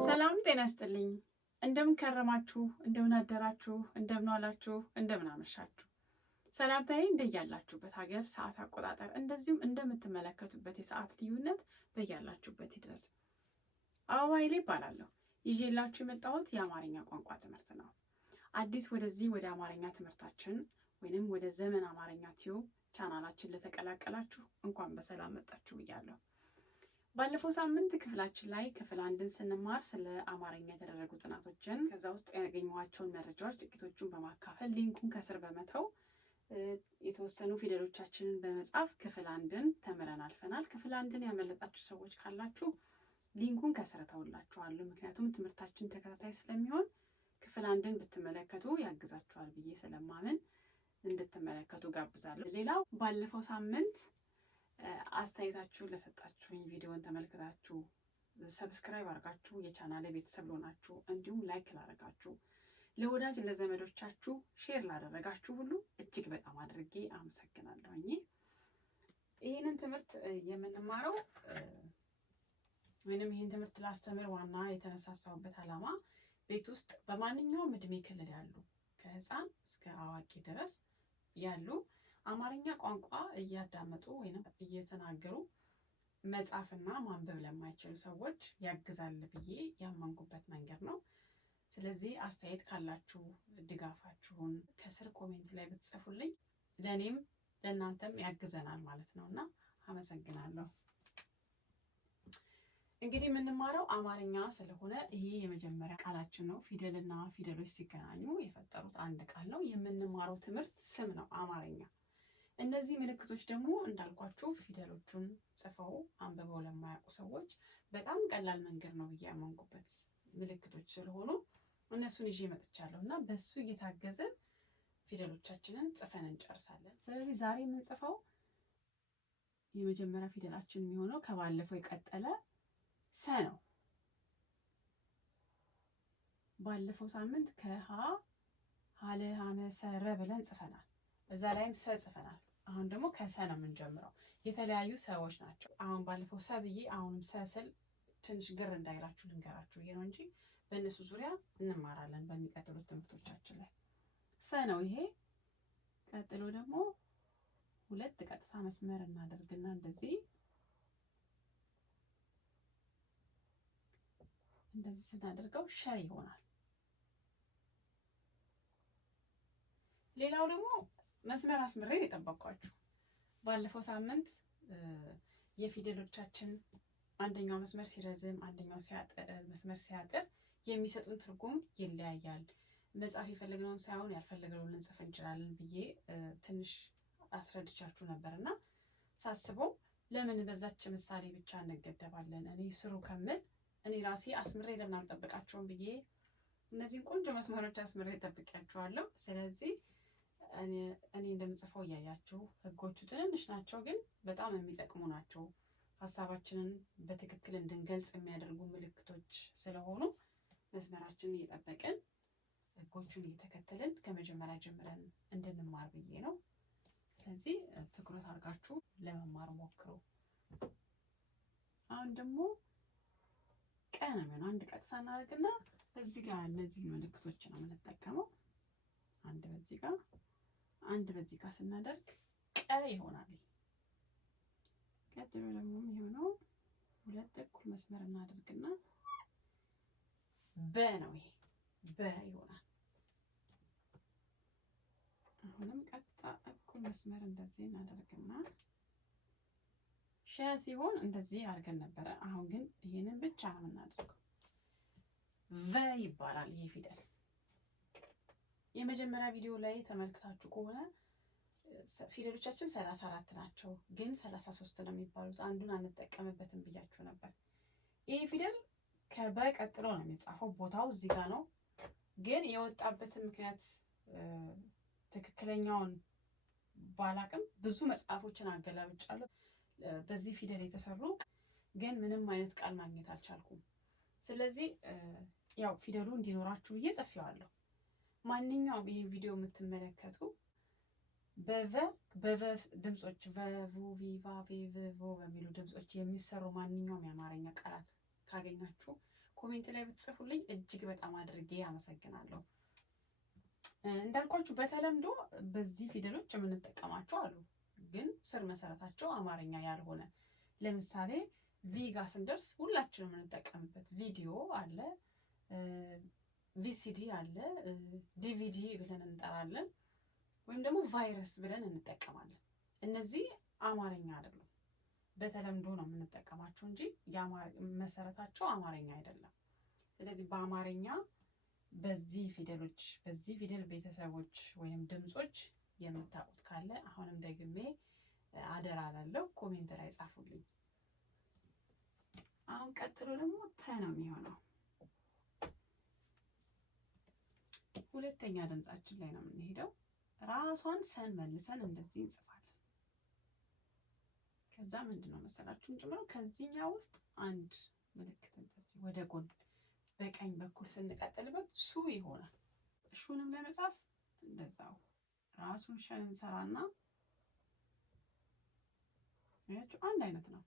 ሰላም ጤና ይስጥልኝ። እንደምን ከረማችሁ፣ እንደምን አደራችሁ፣ እንደምን ዋላችሁ፣ እንደምን አመሻችሁ። ሰላምታዬ እንደያላችሁበት ሀገር ሰዓት አቆጣጠር እንደዚሁም እንደምትመለከቱበት የሰዓት ልዩነት በያላችሁበት ይድረስ። አበባ ኃይሌ እባላለሁ። ይዤላችሁ የመጣሁት የአማርኛ ቋንቋ ትምህርት ነው። አዲስ ወደዚህ ወደ አማርኛ ትምህርታችን ወይንም ወደ ዘመን አማርኛ ቲዩብ ቻናላችን ለተቀላቀላችሁ እንኳን በሰላም መጣችሁ ብያለሁ። ባለፈው ሳምንት ክፍላችን ላይ ክፍል አንድን ስንማር ስለ አማርኛ የተደረጉ ጥናቶችን ከዛ ውስጥ ያገኘኋቸውን መረጃዎች ጥቂቶቹን በማካፈል ሊንኩን ከስር በመተው የተወሰኑ ፊደሎቻችንን በመጻፍ ክፍል አንድን ተምረን አልፈናል። ክፍል አንድን ያመለጣችሁ ሰዎች ካላችሁ ሊንኩን ከስር ተውላችኋለሁ። ምክንያቱም ትምህርታችን ተከታታይ ስለሚሆን ክፍል አንድን ብትመለከቱ ያግዛችኋል ብዬ ስለማምን እንድትመለከቱ ጋብዛለሁ። ሌላው ባለፈው ሳምንት አስተያየታችሁን ለሰጣችሁኝ ቪዲዮን ተመልክታችሁ ሰብስክራይብ አድርጋችሁ የቻናሌ ቤተሰብ ሆናችሁ እንዲሁም ላይክ ላደረጋችሁ ለወዳጅ ለዘመዶቻችሁ ሼር ላደረጋችሁ ሁሉ እጅግ በጣም አድርጌ አመሰግናለሁኝ። ይህንን ትምህርት የምንማረው ወይንም ይህን ትምህርት ላስተምር ዋና የተነሳሳሁበት ዓላማ ቤት ውስጥ በማንኛውም እድሜ ክልል ያሉ ከህፃን እስከ አዋቂ ድረስ ያሉ አማርኛ ቋንቋ እያዳመጡ ወይንም እየተናገሩ መጻፍና ማንበብ ለማይችሉ ሰዎች ያግዛል ብዬ ያመንኩበት መንገድ ነው። ስለዚህ አስተያየት ካላችሁ ድጋፋችሁን ከስር ኮሜንት ላይ ብትጽፉልኝ ለእኔም ለእናንተም ያግዘናል ማለት ነው እና አመሰግናለሁ። እንግዲህ የምንማረው አማርኛ ስለሆነ ይሄ የመጀመሪያ ቃላችን ነው። ፊደልና ፊደሎች ሲገናኙ የፈጠሩት አንድ ቃል ነው። የምንማረው ትምህርት ስም ነው አማርኛ። እነዚህ ምልክቶች ደግሞ እንዳልኳችሁ ፊደሎቹን ጽፈው አንብበው ለማያውቁ ሰዎች በጣም ቀላል መንገድ ነው ብዬ ያመንኩበት ምልክቶች ስለሆኑ እነሱን ይዤ መጥቻለሁ እና በሱ እየታገዘን ፊደሎቻችንን ጽፈን እንጨርሳለን። ስለዚህ ዛሬ የምንጽፈው የመጀመሪያ ፊደላችን የሚሆነው ከባለፈው የቀጠለ ሰ ነው። ባለፈው ሳምንት ከሀ ሀለ ሀመ ሰረ ብለን ጽፈናል። እዛ ላይም ሰ ጽፈናል። አሁን ደግሞ ከሰ ነው የምንጀምረው። የተለያዩ ሰዎች ናቸው። አሁን ባለፈው ሰ ብዬ አሁንም ሰ ስል ትንሽ ግር እንዳይላችሁ ልንገራችሁ ብዬ ነው እንጂ በእነሱ ዙሪያ እንማራለን በሚቀጥሉት ትምህርቶቻችን ላይ። ሰ ነው ይሄ። ቀጥሎ ደግሞ ሁለት ቀጥታ መስመር እናደርግና እንደዚህ ስናደርገው ሸ ይሆናል። ሌላው ደግሞ መስመር አስምሬ የጠበቅኳችሁ ባለፈው ሳምንት የፊደሎቻችን አንደኛው መስመር ሲረዝም አንደኛው መስመር ሲያጥር የሚሰጡን ትርጉም ይለያያል። መጻፍ የፈለግነውን ሳይሆን ያልፈለግነውን ልንጽፍ እንችላለን ብዬ ትንሽ አስረድቻችሁ ነበርና ሳስበው ለምን በዛች ምሳሌ ብቻ እንገደባለን? እኔ ስሩ ከምል እኔ ራሴ አስምሬ ለምን አልጠብቃቸውም ብዬ እነዚህን ቆንጆ መስመሮች አስምሬ ጠብቂያቸዋለሁ። ስለዚህ እኔ እንደምጽፈው እያያችሁ ህጎቹ ትንንሽ ናቸው፣ ግን በጣም የሚጠቅሙ ናቸው። ሀሳባችንን በትክክል እንድንገልጽ የሚያደርጉ ምልክቶች ስለሆኑ መስመራችንን እየጠበቅን ህጎቹን እየተከተልን ከመጀመሪያ ጀምረን እንድንማር ብዬ ነው። ስለዚህ ትኩረት አድርጋችሁ ለመማር ሞክሩ። አሁን ደግሞ ቀ ነው የሚሆነው። አንድ ቀጥታ እናደርግና እዚህ ጋር እነዚህ ምልክቶች ነው የምንጠቀመው። አንድ በዚህ ጋር አንድ በዚህ ጋር ስናደርግ ቀ ይሆናል። ቀጥሎ ደግሞ የሚሆነው ሁለት እኩል መስመር እናደርግና በ ነው። ይሄ በ ይሆናል። አሁንም ቀጥታ እኩል መስመር እንደዚህ እናደርግና ሸ ሲሆን እንደዚህ አድርገን ነበረ። አሁን ግን ይሄንን ብቻ ነው የምናደርገው። ቨ ይባላል ይሄ ፊደል። የመጀመሪያ ቪዲዮ ላይ ተመልክታችሁ ከሆነ ፊደሎቻችን 34 ናቸው፣ ግን 33 ነው የሚባሉት። አንዱን አንጠቀምበትም ብያችሁ ነበር። ይሄ ፊደል ከበ ቀጥሎ ነው የሚጻፈው። ቦታው እዚህ ጋር ነው፣ ግን የወጣበትን ምክንያት ትክክለኛውን ባላቅም ብዙ መጽሐፎችን አገላብጫለሁ በዚህ ፊደል የተሰሩ፣ ግን ምንም አይነት ቃል ማግኘት አልቻልኩም። ስለዚህ ያው ፊደሉ እንዲኖራችሁ ብዬ ጽፌዋለሁ። ማንኛውም ይሄ ቪዲዮ የምትመለከቱ በቨ ድምጾች ቨ ቡ ቪ ቫ ቬ ቭ ቮ በሚሉ ድምጾች የሚሰሩ ማንኛውም የአማርኛ ቃላት ካገኛችሁ ኮሜንት ላይ ብትጽፉልኝ እጅግ በጣም አድርጌ አመሰግናለሁ። እንዳልኳችሁ በተለምዶ በዚህ ፊደሎች የምንጠቀማቸው አሉ፣ ግን ስር መሰረታቸው አማርኛ ያልሆነ። ለምሳሌ ቪ ጋር ስንደርስ ሁላችንም የምንጠቀምበት ቪዲዮ አለ፣ ቪሲዲ አለ፣ ዲቪዲ ብለን እንጠራለን፣ ወይም ደግሞ ቫይረስ ብለን እንጠቀማለን። እነዚህ አማርኛ አይደሉም፣ በተለምዶ ነው የምንጠቀማቸው እንጂ መሰረታቸው አማርኛ አይደለም። ስለዚህ በአማርኛ በዚህ ፊደሎች በዚህ ፊደል ቤተሰቦች ወይም ድምጾች የምታውቁት ካለ አሁንም ደግሜ አደራ ላለው ኮሜንት ላይ ጻፉልኝ። አሁን ቀጥሎ ደግሞ ተ ነው የሚሆነው። ሁለተኛ ድምጻችን ላይ ነው የምንሄደው። ራሷን ሰን መልሰን እንደዚህ እንጽፋለን። ከዛ ምንድነው መሰላችሁ ጨምረው ከዚህኛው ውስጥ አንድ ምልክት እንደዚህ ወደ ጎን በቀኝ በኩል ስንቀጥልበት ሱ ይሆናል። ሹንም ለመጻፍ እንደዛው ራሱን ሸን እንሰራና ያችሁ አንድ አይነት ነው።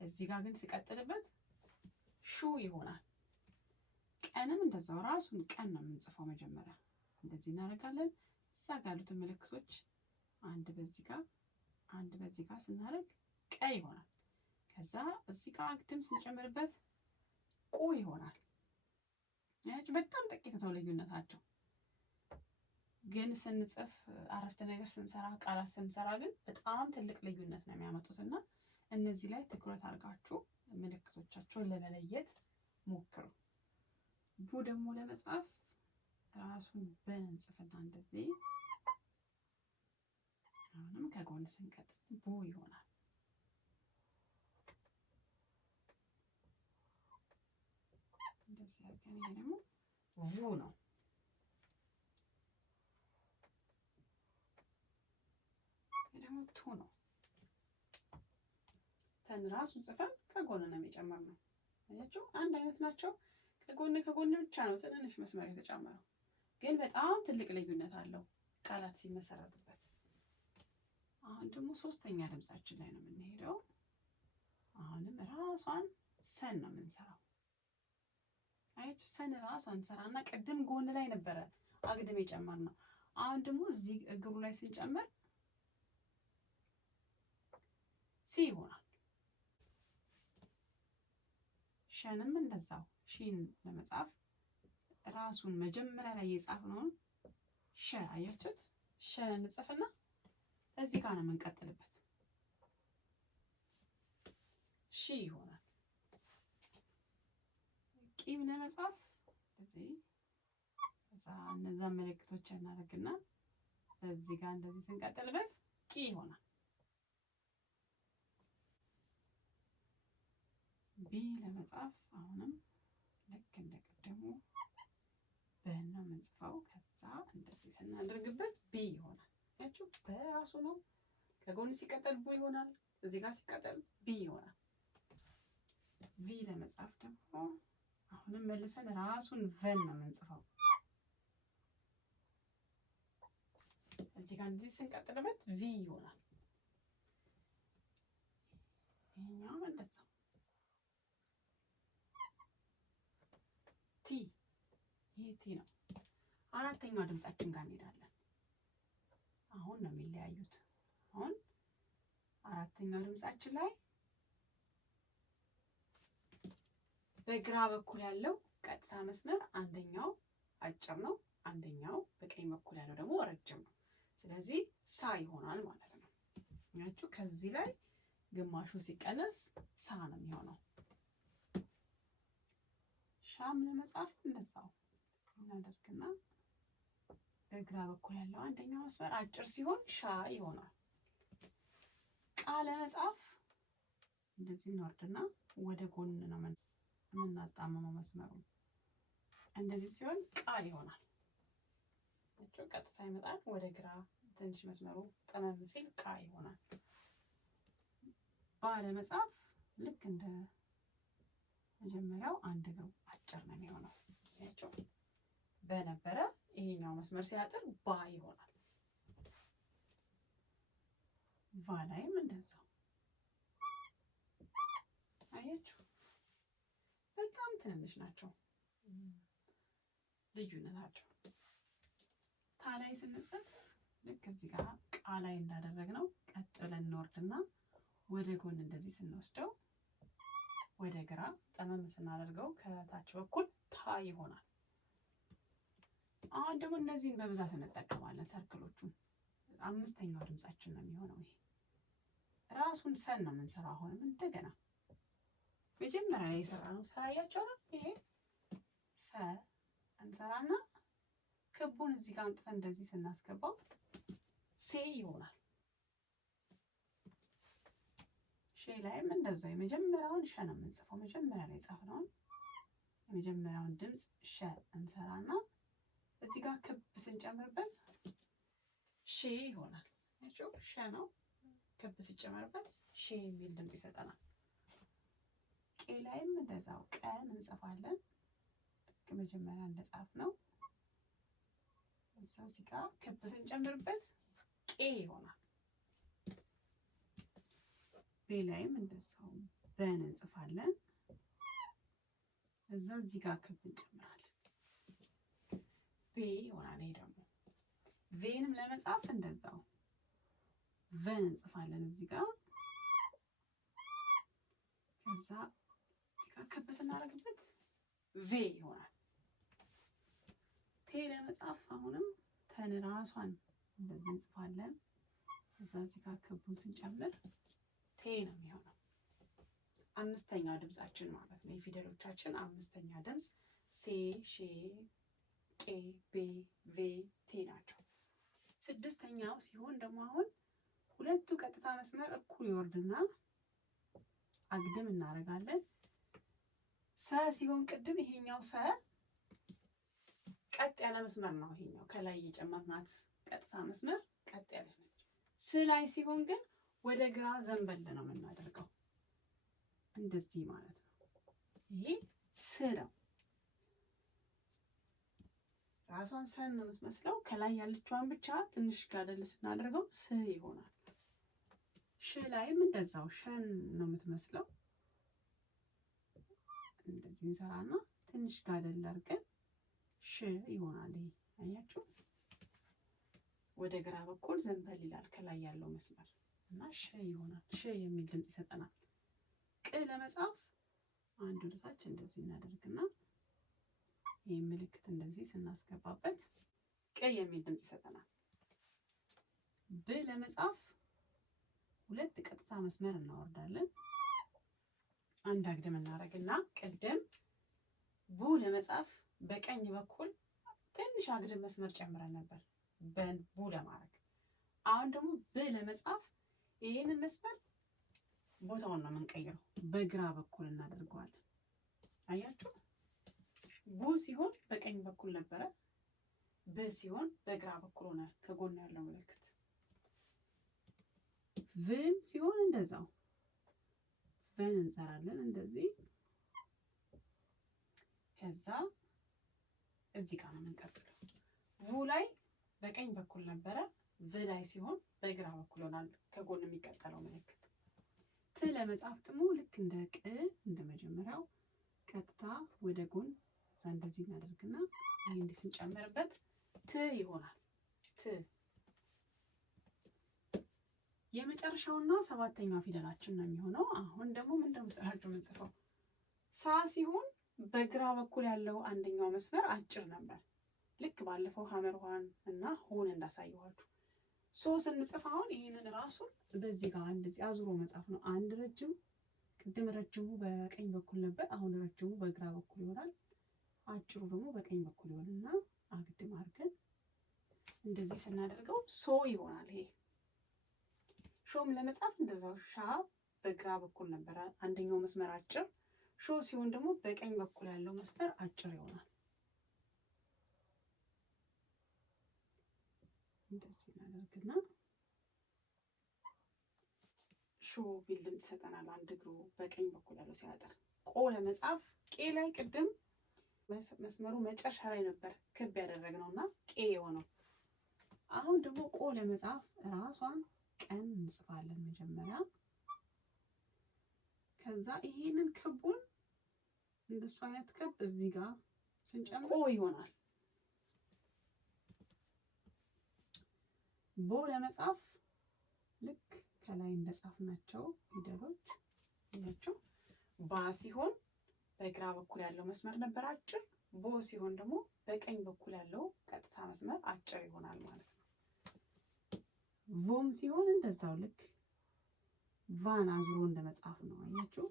እዚህ ጋር ግን ሲቀጥልበት ሹ ይሆናል። ቀንም እንደዛው ራሱን ቀን ነው የምንጽፈው። መጀመሪያ እንደዚህ እናደርጋለን። እዛ ጋር ያሉትን ምልክቶች አንድ በዚህ ጋር አንድ በዚህ ጋር ስናደርግ ቀ ይሆናል። ከዛ እዚህ ጋር አግድም ስንጨምርበት ቁ ይሆናል። ያቺ በጣም ጥቂት ነው ልዩነታቸው። ግን ስንጽፍ አረፍተ ነገር ስንሰራ ቃላት ስንሰራ ግን በጣም ትልቅ ልዩነት ነው የሚያመጡትና እነዚህ ላይ ትኩረት አድርጋችሁ ምልክቶቻቸውን ለመለየት ሞክሩ። ቡ ደግሞ ለመጻፍ ራሱን በእንጽፍና እንደዚህ አሁንም ከጎን ስንቀጥል ቡ ይሆናል። እንደዚህ አድርገን ይሄ ደግሞ ቡ ነው። ይሄ ደግሞ ቱ ነው። ተን ራሱን ጽፈን ከጎን ነው የሚጨመርነው። አያችሁ አንድ አይነት ናቸው። ከጎን ብቻ ነው ትንንሽ መስመር የተጨመረው፣ ግን በጣም ትልቅ ልዩነት አለው ቃላት ሲመሰረቱበት። አሁን ደግሞ ሶስተኛ ድምጻችን ላይ ነው የምንሄደው። አሁንም ራሷን ሰን ነው የምንሰራው። አያችሁ ሰን ራሷን ሰራና ቅድም ጎን ላይ ነበረ አግድም የጨመርነው። አሁን ደግሞ እዚህ እግሩ ላይ ስንጨምር ሲ ይሆናል። ሸንም እንደዛው ሺን ለመጻፍ ራሱን መጀመሪያ ላይ የጻፍነውን ሸ አያችሁት? ሸ እንጽፍና እዚህ ጋር ነው የምንቀጥልበት ሺ ይሆናል። ቂም ለመጻፍ እዚህ እነዛ ምልክቶች እናደርግና እዚህ ጋር እንደዚህ ስንቀጥልበት ቂ ይሆናል። ቢ ለመጻፍ አሁንም ልክ እንደቀደሙ በእና መንጽፈው ከዛ እንደዚህ ስናደርግበት ቢ ይሆናል። ያችሁ በራሱ ነው። ከጎን ሲቀጠል ቡ ይሆናል። እዚህ ጋር ሲቀጠል ቢ ይሆናል። ቪ ለመጻፍ ደግሞ አሁንም መልሰን ራሱን ቨን ነው የምንጽፈው። እዚህ ጋር እንደዚህ ስንቀጥልበት ቪ ይሆናል። ይሄኛው እንደዛው ቲ፣ ይሄ ቲ ነው። አራተኛው ድምጻችን ጋር እንሄዳለን። አሁን ነው የሚለያዩት። አሁን አራተኛው ድምጻችን ላይ በግራ በኩል ያለው ቀጥታ መስመር አንደኛው አጭር ነው፣ አንደኛው በቀኝ በኩል ያለው ደግሞ ረጅም ነው። ስለዚህ ሳ ይሆናል ማለት ነው። ያችሁ ከዚህ ላይ ግማሹ ሲቀነስ ሳ ነው የሚሆነው። ሻም ለመጻፍ እንደዛው እናደርግና በግራ በኩል ያለው አንደኛው መስመር አጭር ሲሆን ሻ ይሆናል። ቃ ለመጻፍ እንደዚህ እንወርድና ወደ ጎን ነው የምናጣመመው መስመሩ። እንደዚህ ሲሆን ቃ ይሆናል። ቀጥታ ይመጣል። ወደ ግራ ትንሽ መስመሩ ጠመም ሲል ቃ ይሆናል። ባ ለመጻፍ ልክ እንደ መጀመሪያው አንድ እግሩ አጭር ነው የሚሆነው። ያቸው በነበረ ይሄኛው መስመር ሲያጥር ባ ይሆናል። ባ ላይም እንደዛው አያችሁ። በጣም ትንንሽ ናቸው ልዩነታቸው። ታላይ ስንጽፍ ልክ እዚህ ጋር ቃላይ እንዳደረግነው ቀጥ ብለን እንወርድና ወደ ጎን እንደዚህ ስንወስደው ወደ ግራ ጠመም ስናደርገው ከታች በኩል ታ ይሆናል። አሁን ደግሞ እነዚህን በብዛት እንጠቀማለን። ሰርክሎቹን አምስተኛው ድምጻችን ነው የሚሆነው። ይሄ ራሱን ሰን ነው የምንሰራው። አሁንም እንደገና መጀመሪያ ላይ የሰራነው ሳያያችሁ አይደል? ይሄ ሰ እንሰራና ክቡን እዚህ ጋር አምጥተን እንደዚህ ስናስገባው ሴ ይሆናል። ሼ ላይም እንደዛው የመጀመሪያውን ሸ ነው የምንጽፈው። መጀመሪያ ላይ ጻፍነውን የመጀመሪያውን ድምጽ ሸ እንሰራና እዚህ ጋር ክብ ስንጨምርበት ሼ ይሆናል። እሺ ሸ ነው ክብ ሲጨመርበት ሼ የሚል ድምጽ ይሰጠናል። ቄ ላይም እንደዛው ቀን እንጽፋለን። ከመጀመሪያ እንደጻፍነው እዚህ ጋር ክብ ስንጨምርበት ቄ ይሆናል። ቤ ላይም እንደዛው በን እንጽፋለን። እዚህ ጋር ክብ እንጨምራለን። ቤ ይሆናል። ይሄ ደግሞ ቬንም ለመጻፍ እንደዛው ቨን እንጽፋለን እዚህ ጋር። ከዛ እዚህ ጋር ክብ ስናደርግበት ቬ ይሆናል። ቴ ለመጻፍ አሁንም ተን ራሷን እንደዚህ እንጽፋለን። እዚህ ጋር ክቡን ስንጨምር ቴ ነው የሚሆነው። አምስተኛው ድምጻችን ማለት ነው። የፊደሎቻችን አምስተኛ ድምጽ ሴ፣ ሼ፣ ቄ፣ ቤ፣ ቬ፣ ቴ ናቸው። ስድስተኛው ሲሆን ደግሞ አሁን ሁለቱ ቀጥታ መስመር እኩል ይወርድና አግድም እናደርጋለን። ሰ ሲሆን ቅድም ይሄኛው ሰ ቀጥ ያለ መስመር ነው። ይሄኛው ከላይ የጨመርናት ቀጥታ መስመር ቀጥ ያለች ነች። ስ ላይ ሲሆን ግን ወደ ግራ ዘንበል ነው የምናደርገው እንደዚህ ማለት ነው። ይሄ ስ ነው። ራሷን ሰን ነው የምትመስለው። ከላይ ያለችዋን ብቻ ትንሽ ጋደል ስናደርገው ስ ይሆናል። ሽ ላይም እንደዛው ሸን ነው የምትመስለው። እንደዚህ እንሰራና ትንሽ ጋደል አድርገን ሽ ይሆናል። ይሄ አያችሁ ወደ ግራ በኩል ዘንበል ይላል ከላይ ያለው መስመር እና ሽ ይሆናል። ሽ የሚል ድምጽ ይሰጠናል። ቅ ለመጻፍ አንድ ወደ ታች እንደዚህ እናደርግና ይሄ ምልክት እንደዚህ ስናስገባበት ቅ የሚል ድምጽ ይሰጠናል። ብ ለመጻፍ ሁለት ቀጥታ መስመር እናወርዳለን። አንድ አግድም እናደርግና ቅድም ቡ ለመጻፍ በቀኝ በኩል ትንሽ አግድም መስመር ጨምረን ነበር በቡ ለማድረግ። አሁን ደግሞ ብ ለመጻፍ ይሄንን መስመር ቦታውን ነው የምንቀይረው። በግራ በኩል እናደርገዋለን። አያችሁ ቡ ሲሆን በቀኝ በኩል ነበረ፣ ብ ሲሆን በግራ በኩል ሆነ ከጎን ያለው ምልክት። ቭም ሲሆን እንደዛው ቨን እንሰራለን እንደዚህ። ከዛ እዚህ ጋር ነው የምንቀጥለው። ቡ ላይ በቀኝ በኩል ነበረ፣ ቭ ላይ ሲሆን በግራ በኩል ሆናል ከጎን የሚቀጠለው ምልክት። ት ለመጻፍ ደግሞ ልክ እንደ ቅ እንደ መጀመሪያው ቀጥታ ወደ ጎን እዛ እንደዚህ እናደርግና ይሄ እንዲህ ስንጨምርበት ት ይሆናል። ት የመጨረሻውና ሰባተኛው ፊደላችን ነው የሚሆነው። አሁን ደግሞ ምንድነው መስራችሁ የምንጽፈው? ሳ ሲሆን በግራ በኩል ያለው አንደኛው መስመር አጭር ነበር። ልክ ባለፈው ሐመርዋን እና ሆን እንዳሳየኋችሁ። ሶ ስንጽፍ አሁን ይሄንን ራሱን በዚህ ጋር እንደዚህ አዙሮ መጻፍ ነው። አንድ ረጅም፣ ቅድም ረጅሙ በቀኝ በኩል ነበር፣ አሁን ረጅሙ በግራ በኩል ይሆናል። አጭሩ ደግሞ በቀኝ በኩል ይሆንና አግድም አድርገን እንደዚህ ስናደርገው ሶ ይሆናል። ይሄ ሾም ለመጻፍ እንደዛው ሻ በግራ በኩል ነበር አንደኛው መስመር አጭር፣ ሾ ሲሆን ደግሞ በቀኝ በኩል ያለው መስመር አጭር ይሆናል። እንደዚህ እናደርግና ሾ ቢል ድምጽ ይሰጠናል። አንድ እግሩ በቀኝ በኩል ያለው ሲያጠር። ቆ ለመጻፍ ቄ ላይ ቅድም መስመሩ መጨረሻ ላይ ነበር ክብ ያደረግነውና ቄ የሆነው። አሁን ደግሞ ቆ ለመጻፍ ራሷን ቀን እንጽፋለን መጀመሪያ። ከዛ ይሄንን ክቡን እንደሱ አይነት ክብ እዚህ ጋር ስንጨምር ቆ ይሆናል። ቦ ለመጻፍ ልክ ከላይ እንደጻፍናቸው ፊደሎች ናቸው። ባ ሲሆን በግራ በኩል ያለው መስመር ነበር አጭር፣ ቦ ሲሆን ደግሞ በቀኝ በኩል ያለው ቀጥታ መስመር አጭር ይሆናል ማለት ነው። ቮም ሲሆን እንደዛው ልክ ቫን አዙሮ እንደመጻፍ ነው። አያችሁ?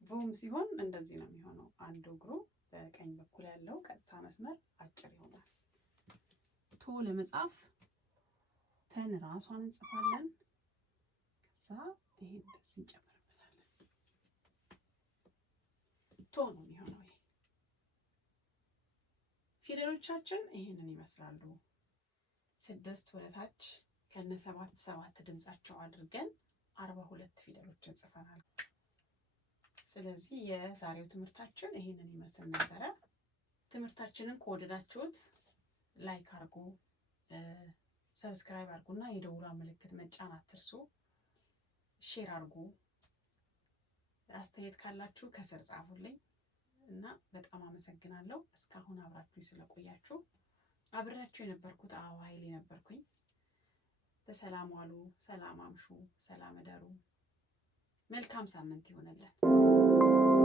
ቮም ሲሆን እንደዚህ ነው የሚሆነው። አንዱ እግሩ በቀኝ በኩል ያለው ቀጥታ መስመር አጭር ይሆናል። ቶ ለመጻፍ ተን ራሷን እንጽፋለን። ከዛ ይሄን እንደዚህ እንጨምርበታለን። ቶ ነው የሚሆነው። ይሄ ፊደሎቻችን ይሄንን ይመስላሉ። 6 ወደታች ከነ 7 ድምጻቸው አድርገን 42 ፊደሎችን ጽፈናል። ስለዚህ የዛሬው ትምህርታችን ይሄንን ይመስል ነበረ። ትምህርታችንን ከወደዳችሁት ላይክ አድርጉ፣ ሰብስክራይብ አድርጉና የደውሏን ምልክት መጫን አትርሱ። ሼር አድርጉ። አስተያየት ካላችሁ ከስር ጻፉልኝ እና በጣም አመሰግናለሁ። እስካሁን አብራችሁ ስለቆያችሁ። አብራችሁ የነበርኩት አበባ ኃይሌ ነበርኩኝ። በሰላም ዋሉ፣ ሰላም አምሹ፣ ሰላም እደሩ። መልካም ሳምንት ይሆንልን።